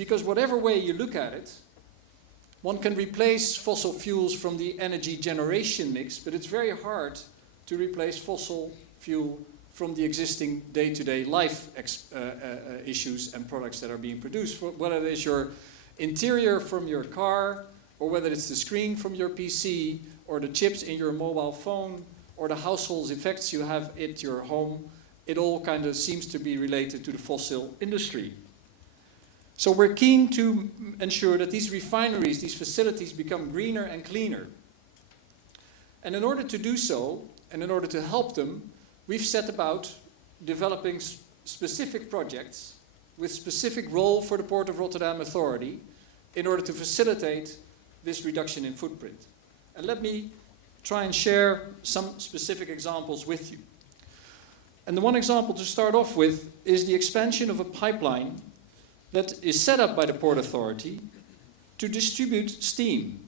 because whatever way you look at it, one can replace fossil fuels from the energy generation mix, but it's very hard to replace fossil fuel from the existing day-to-day life issues and products that are being produced, whether it is your interior from your car, or whether it's the screen from your PC, or the chips in your mobile phone, or the household effects you have at your home. It all kind of seems to be related to the fossil industry. So we're keen to ensure that these refineries, these facilities, become greener and cleaner. And in order to do so, and in order to help them, we've set about developing specific projects with specific role for the Port of Rotterdam Authority in order to facilitate this reduction in footprint. And let me try and share some specific examples with you. And the one example to start off with is the expansion of a pipeline that is set up by the Port Authority to distribute steam.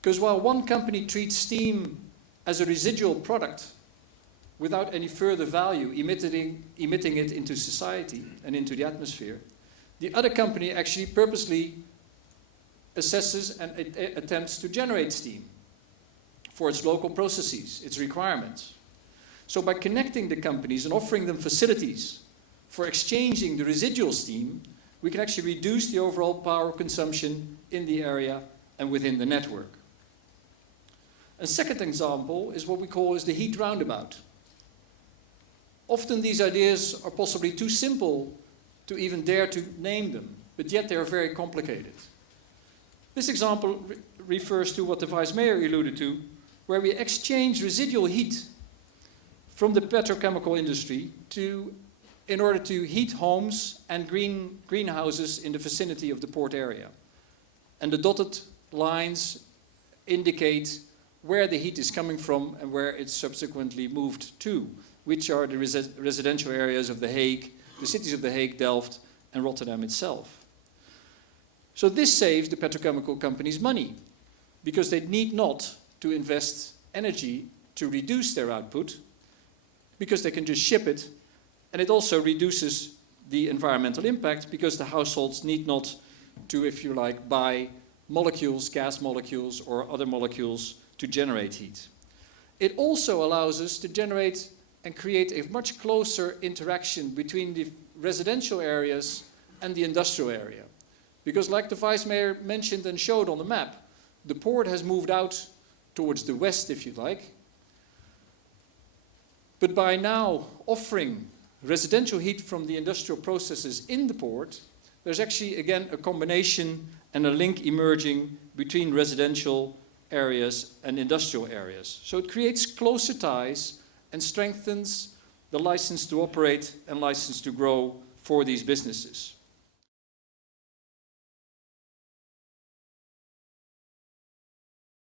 Because while one company treats steam as a residual product without any further value, emitting it into society and into the atmosphere, the other company actually purposely assesses and attempts to generate steam for its local processes, its requirements. So by connecting the companies and offering them facilities for exchanging the residual steam, we can actually reduce the overall power consumption in the area and within the network. A second example is what we call the heat roundabout. Often these ideas are possibly too simple to even dare to name them, but yet they are very complicated. This example refers to what the Vice Mayor alluded to, where we exchange residual heat from the petrochemical industry in order to heat homes and greenhouses in the vicinity of the port area. And the dotted lines indicate where the heat is coming from and where it's subsequently moved to, which are the residential areas of The Hague, the cities of The Hague, Delft, and Rotterdam itself. So this saves the petrochemical companies money, because they need not to invest energy to reduce their output, because they can just ship it. And it also reduces the environmental impact, because the households need not to, if you like, buy molecules, gas molecules, or other molecules to generate heat. It also allows us to generate and create a much closer interaction between the residential areas and the industrial area. Because like the Vice Mayor mentioned and showed on the map, the port has moved out towards the west, if you like. But by now offering residential heat from the industrial processes in the port, there's actually, again, a combination and a link emerging between residential areas and industrial areas. So it creates closer ties and strengthens the license to operate and license to grow for these businesses.